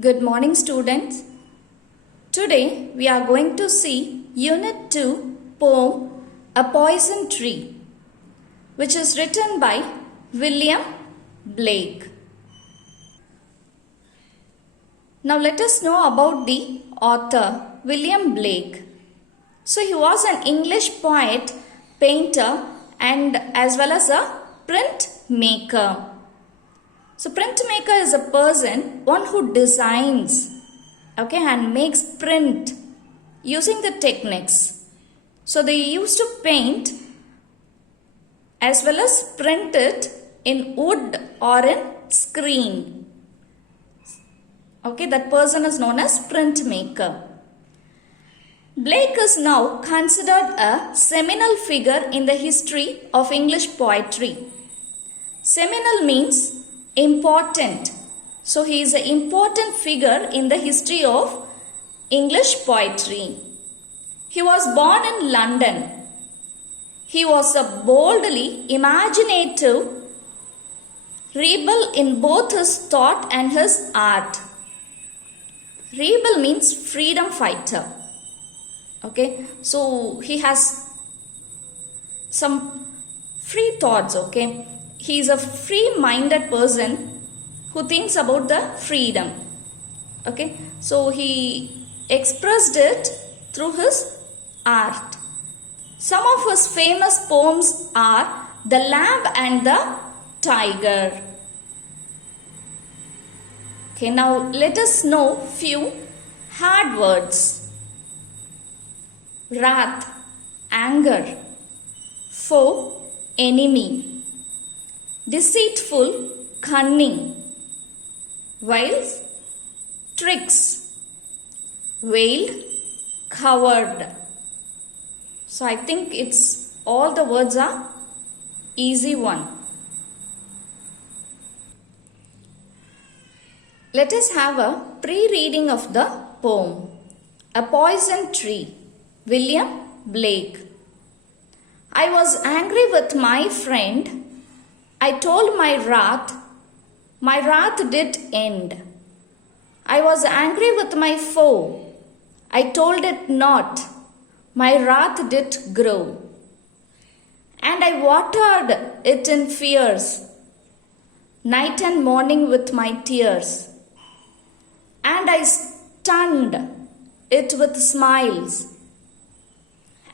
Good morning, students. Today we are going to see Unit 2 poem A Poison Tree, which is written by William Blake. Now let us know about the author, William Blake. So he was an English poet, painter and as well as a printmaker. So printmaker is a person, one who designs, and makes print using the techniques. So they used to paint as well as print it in wood or in screen. That person is known as printmaker. Blake is now considered a seminal figure in the history of English poetry. Seminal means important. So he is an important figure in the history of English poetry. He was born in London. He was a boldly imaginative rebel in both his thought and his art. Rebel means freedom fighter. So he has some free thoughts. He is a free-minded person who thinks about the freedom. So he expressed it through his art. Some of his famous poems are The Lamb and the Tiger. Now let us know few hard words. Wrath, anger, foe, enemy. Deceitful, cunning. Wiles, tricks. Veiled, coward. So I think it's all the words are easy one. Let us have a pre-reading of the poem. A Poison Tree, William Blake. I was angry with my friend. I told my wrath did end. I was angry with my foe. I told it not, my wrath did grow. And I watered it in fears, night and morning with my tears. And I stunned it with smiles,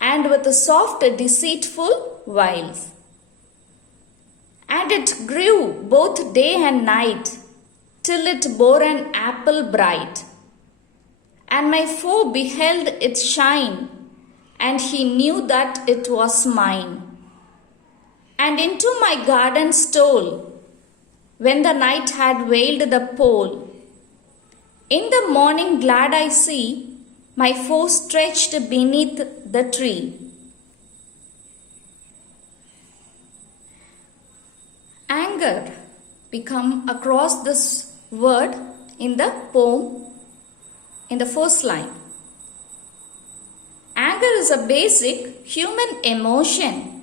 and with soft deceitful wiles. And it grew both day and night, till it bore an apple bright. And my foe beheld it shine, and he knew that it was mine. And into my garden stole, when the night had veiled the pole. In the morning glad I see, my foe stretched beneath the tree. Anger, we come across this word in the poem in the first line. Anger is a basic human emotion.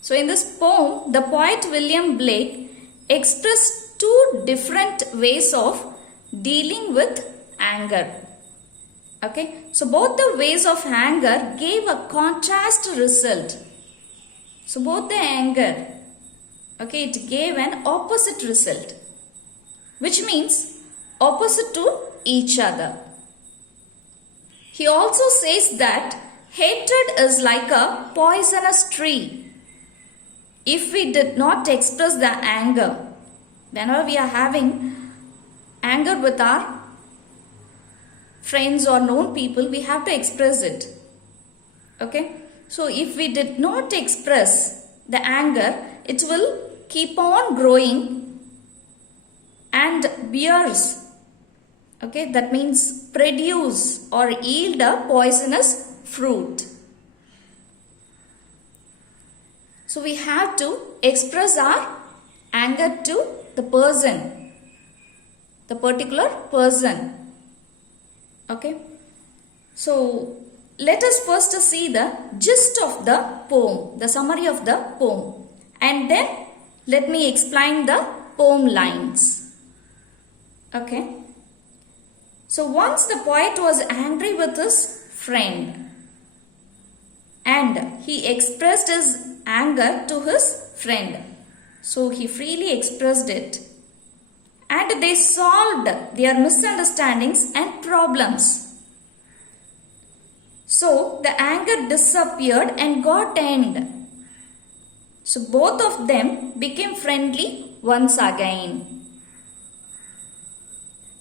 So in this poem, the poet William Blake expressed two different ways of dealing with anger. So both the ways of anger gave a contrast result. So both the anger, it gave an opposite result, which means opposite to each other. He also says that hatred is like a poisonous tree. If we did not express the anger, whenever we are having anger with our friends or known people, we have to express it. So if we did not express the anger, it will keep on growing and bears. That means produce or yield a poisonous fruit. So we have to express our anger to the person, the particular person. So let us first see the gist of the poem, the summary of the poem, and then let me explain the poem lines. Okay. So once the poet was angry with his friend and he expressed his anger to his friend. So he freely expressed it and they solved their misunderstandings and problems. So the anger disappeared and got end. So both of them became friendly once again.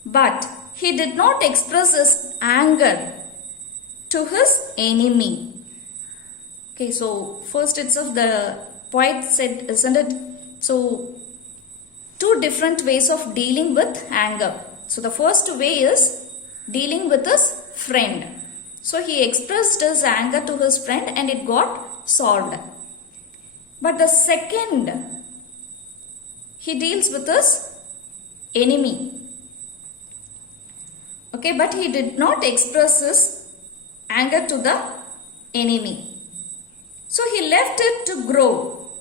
But he did not express his anger to his enemy. Okay, so first itself the poet said, isn't it? So two different ways of dealing with anger. So the first way is dealing with his friend. So he expressed his anger to his friend and it got solved. But the second, he deals with his enemy. Okay, but he did not express his anger to the enemy. So he left it to grow.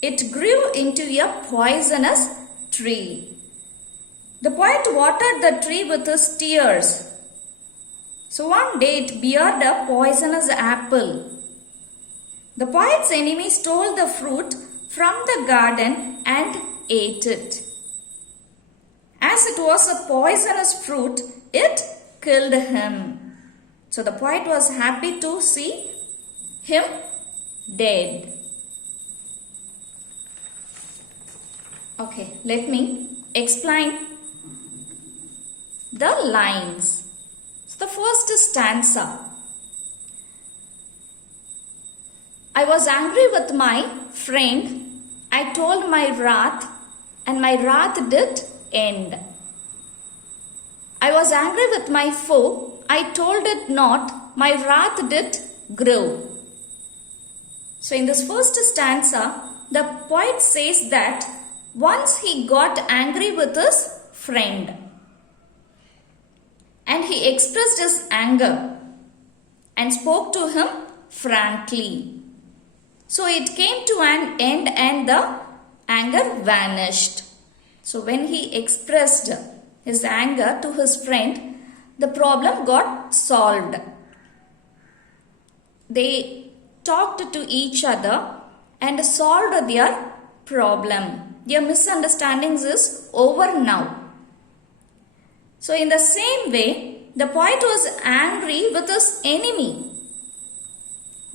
It grew into a poisonous tree. The poet watered the tree with his tears. So one day it beared a poisonous apple. The poet's enemy stole the fruit from the garden and ate it. As it was a poisonous fruit, it killed him. So the poet was happy to see him dead. Okay, let me explain the lines. So the first stanza. I was angry with my friend. I told my wrath and my wrath did end. I was angry with my foe. I told it not. My wrath did grow. So in this first stanza, the poet says that once he got angry with his friend and he expressed his anger and spoke to him frankly. So it came to an end and the anger vanished. So when he expressed his anger to his friend, the problem got solved. They talked to each other and solved their problem. Their misunderstandings is over now. So in the same way, the poet was angry with his enemy.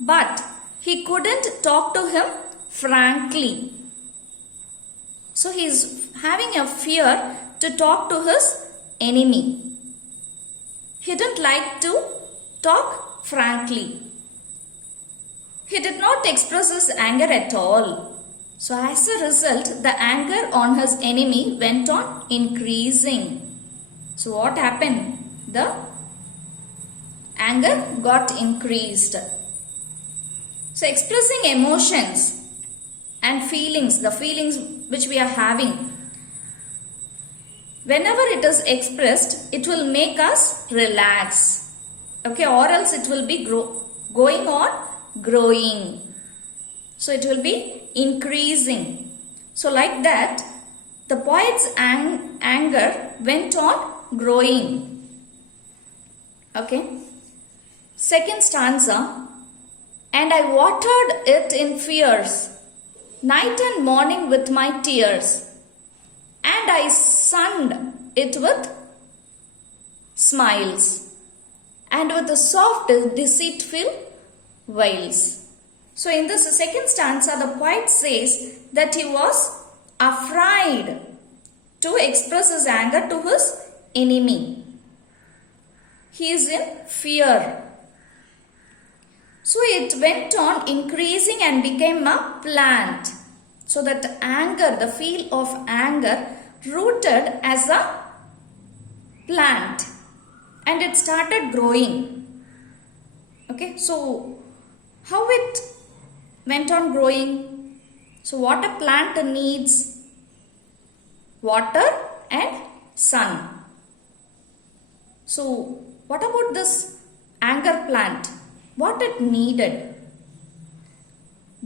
But he couldn't talk to him frankly. So he is having a fear to talk to his enemy. He didn't like to talk frankly. He did not express his anger at all. So as a result, the anger on his enemy went on increasing. So what happened? The anger got increased. So expressing emotions and feelings, the feelings which we are having, whenever it is expressed, it will make us relax. Okay, or else it will be going on growing. So it will be increasing. So like that, the poet's anger went on growing. Okay. Second stanza. And I watered it in fears, night and morning with my tears. And I sunned it with smiles and with the soft deceitful wails. So in this second stanza, the poet says that he was afraid to express his anger to his enemy. He is in fear. So it went on increasing and became a plant. So that anger, the feel of anger, rooted as a plant and it started growing. Okay, so how it went on growing? So what a plant needs? Water and sun. So what about this anger plant? What it needed?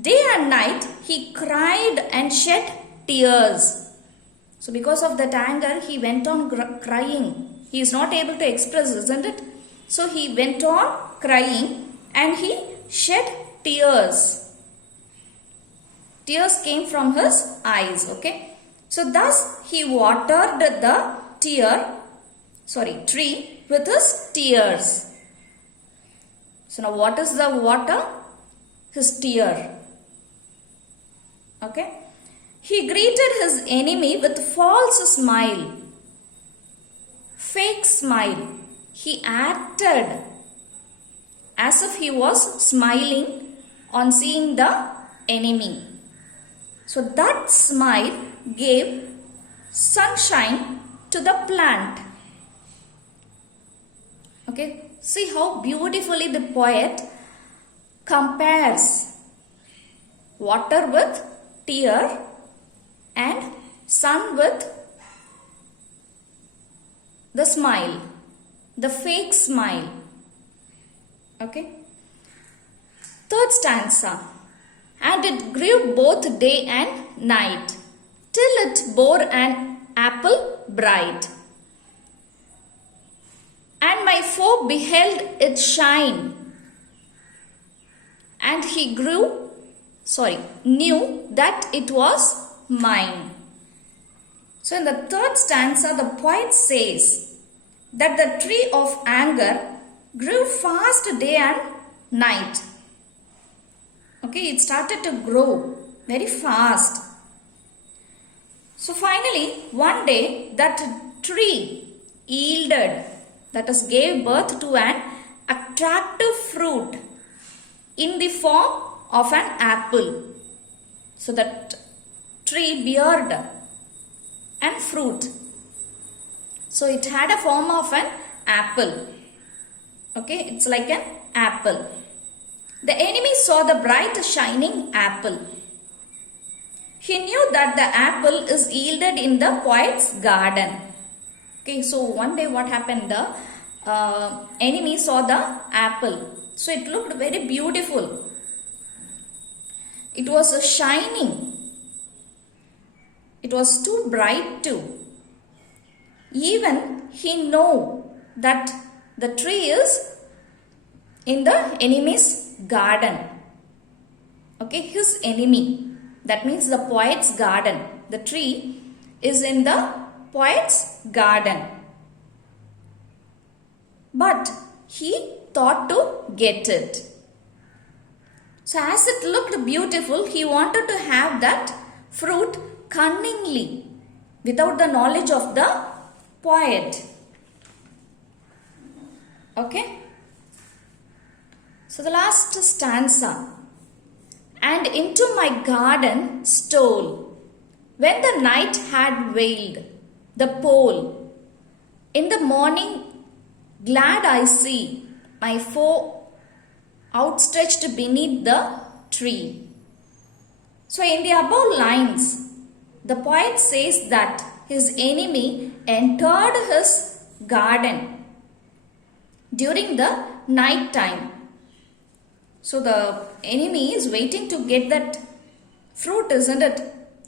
Day and night he cried and shed tears. So because of that anger he went on crying. He is not able to express, isn't it? So he went on crying and he shed tears. Tears came from his eyes, okay? So thus he watered the tree with his tears. So now what is the water? His tear. Okay? He greeted his enemy with false smile. Fake smile. He acted as if he was smiling on seeing the enemy. So that smile gave sunshine to the plant. Okay, see how beautifully the poet compares water with tear and sun with the smile, the fake smile. Okay. Third stanza. And it grew both day and night, till it bore an apple bright. And my foe beheld it shine, and he knew that it was mine. So in the third stanza, the poet says that the tree of anger grew fast day and night. Okay, it started to grow very fast. So finally, one day that tree yielded, that is gave birth to an attractive fruit in the form of an apple. So that tree beared and fruit. So it had a form of an apple. Okay, it's like an apple. The enemy saw the bright shining apple. He knew that the apple is yielded in the poet's garden. Okay, so one day what happened? The enemy saw the apple. So it looked very beautiful. It was shining. It was too bright too. Even he knew that the tree is in the enemy's garden. Okay, his enemy. That means the poet's garden. The tree is in the poet's garden. But he thought to get it. So as it looked beautiful, he wanted to have that fruit cunningly, without the knowledge of the poet. Okay. So the last stanza. And into my garden stole, when the night had veiled the pole. In the morning glad I see my foe outstretched beneath the tree. So in the above lines, the poet says that his enemy entered his garden during the night time. So the enemy is waiting to get that fruit, isn't it?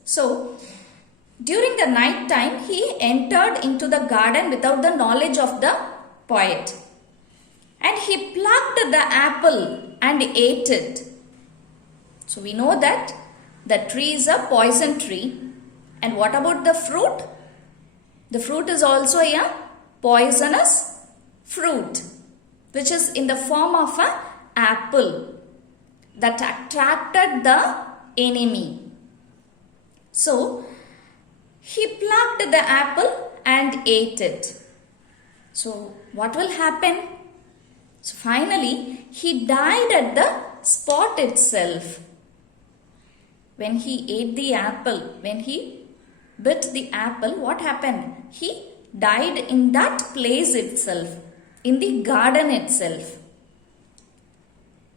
So during the night time, he entered into the garden without the knowledge of the poet. And he plucked the apple and ate it. So we know that the tree is a poison tree. And what about the fruit? The fruit is also a poisonous fruit, which is in the form of an apple that attracted the enemy. So he plucked the apple and ate it. So what will happen? So finally he died at the spot itself. When he ate the apple, when he bit the apple, what happened? He died in that place itself, in the garden itself.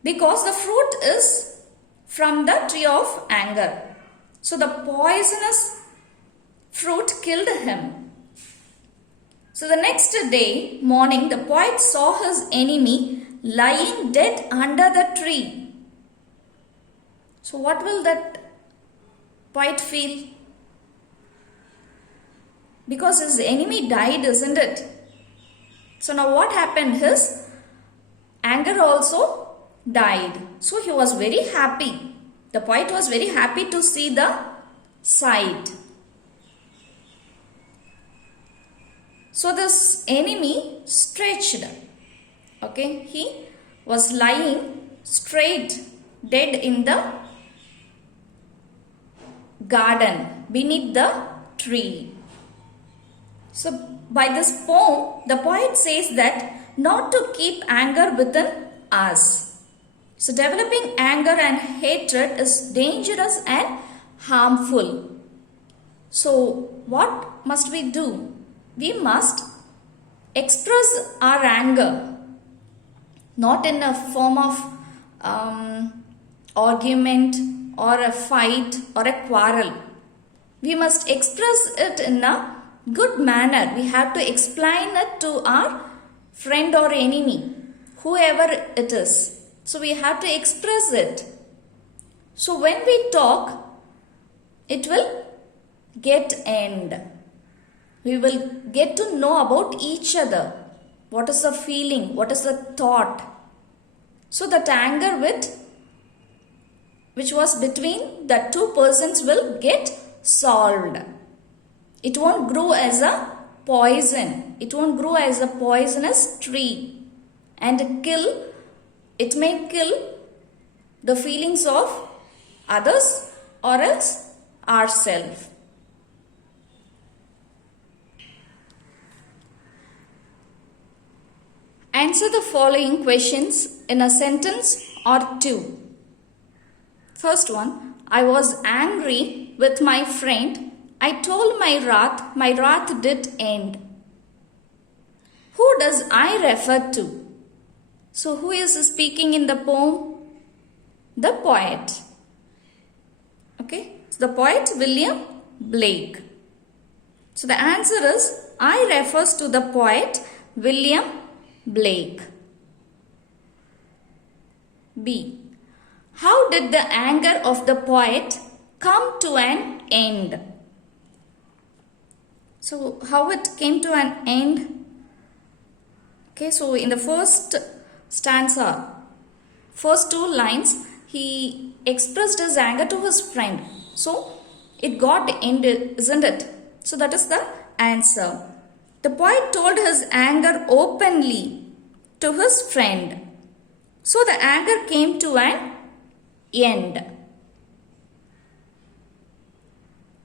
Because the fruit is from the tree of anger. So the poisonous fruit killed him. So the next day morning, the poet saw his enemy lying dead under the tree. So what will that poet feel? Because his enemy died, isn't it? So now what happened? His anger also died. So he was very happy. The poet was very happy to see the sight. So this enemy stretched. Okay, he was lying straight, dead in the garden beneath the tree. So by this poem, the poet says that not to keep anger within us. So developing anger and hatred is dangerous and harmful. So what must we do? We must express our anger, not in a form of argument or a fight or a quarrel. We must express it in a good manner. We have to explain it to our friend or enemy, whoever it is. So we have to express it. So when we talk, it will get end. We will get to know about each other. What is the feeling? What is the thought? So that anger which was between the two persons will get solved. It won't grow as a poison. It won't grow as a poisonous tree and it may kill the feelings of others or else ourselves. Answer the following questions in a sentence or two. First one, I was angry with my friend. I told my wrath did end. Who does I refer to? So who is speaking in the poem? The poet. Okay, so the poet William Blake. So the answer is I refers to the poet William Blake. B. How did the anger of the poet come to an end? So how it came to an end? Okay, so in the first stanza, first two lines, he expressed his anger to his friend. So it got ended, isn't it? So that is the answer. The poet told his anger openly to his friend. So the anger came to an end.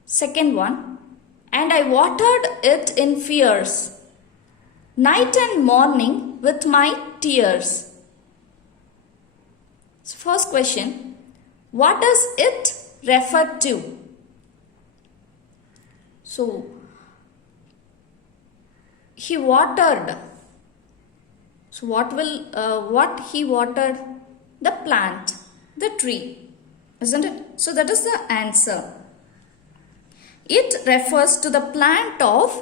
Second one, and I watered it in fears, night and morning with my tears. So first question, what does it refer to? So he watered. So what he watered? The plant, the tree, isn't it? So that is the answer. It refers to the plant of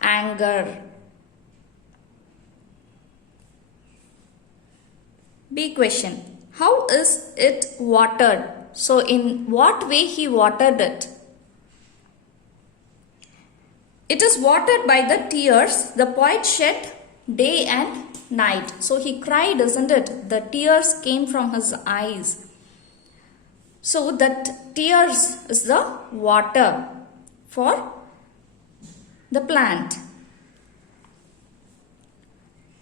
anger. B question. How is it watered? So in what way he watered it? It is watered by the tears the poet shed day and night. So he cried, isn't it? The tears came from his eyes. So that tears is the water for the plant.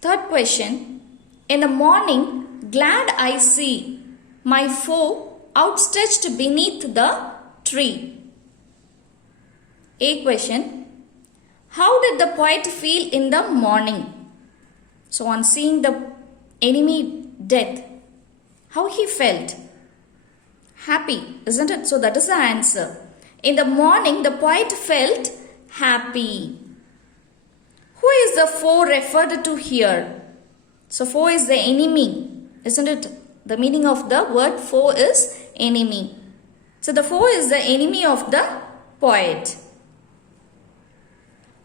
Third question. In the morning, glad I see my foe outstretched beneath the tree. A question. How did the poet feel in the morning? So on seeing the enemy death, how he felt? Happy, isn't it? So that is the answer. In the morning, the poet felt happy. Who is the foe referred to here? So foe is the enemy, isn't it? The meaning of the word foe is enemy. So the foe is the enemy of the poet.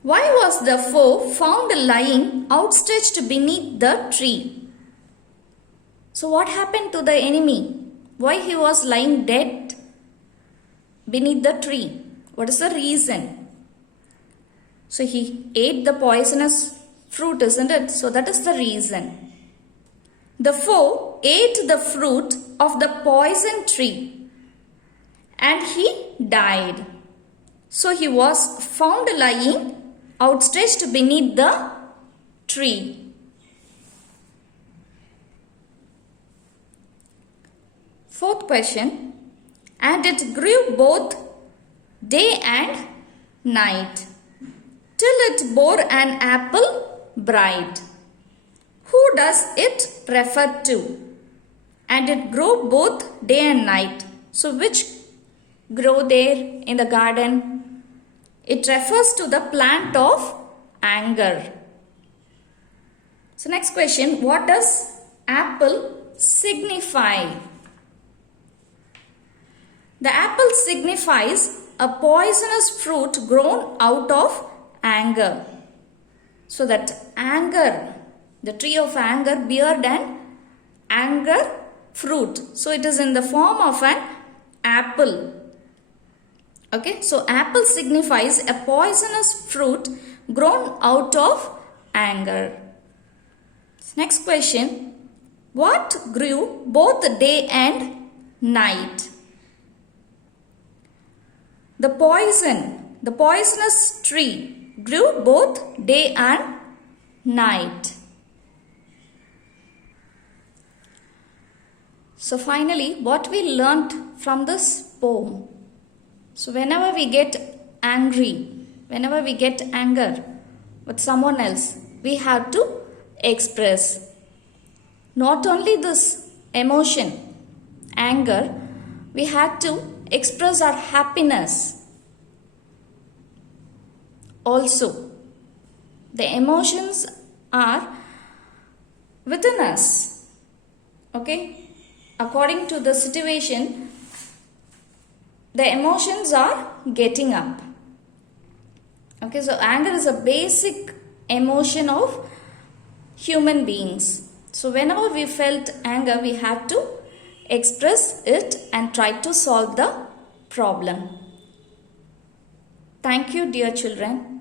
Why was the foe found lying outstretched beneath the tree? So what happened to the enemy? Why he was lying dead beneath the tree? What is the reason? So he ate the poisonous fruit, isn't it? So that is the reason. The foe ate the fruit of the poison tree and he died. So he was found lying outstretched beneath the tree. Fourth question. And it grew both day and night, till it bore an apple bright. Who does it refer to? And it grew both day and night. So which grow there in the garden? It refers to the plant of anger. So next question. What does apple signify? The apple signifies a poisonous fruit grown out of anger. So that anger, the tree of anger, beared an anger fruit. So it is in the form of an apple. Okay, so apple signifies a poisonous fruit grown out of anger. Next question. What grew both day and night? The poisonous tree grew both day and night. So finally, what we learnt from this poem. So whenever we get angry, whenever we get anger with someone else, we have to express not only this emotion, anger, we have to express our happiness. Also, the emotions are within us. Okay? According to the situation, the emotions are getting up. Okay, so anger is a basic emotion of human beings. So whenever we felt anger, we have to express it and try to solve the problem. Thank you, dear children.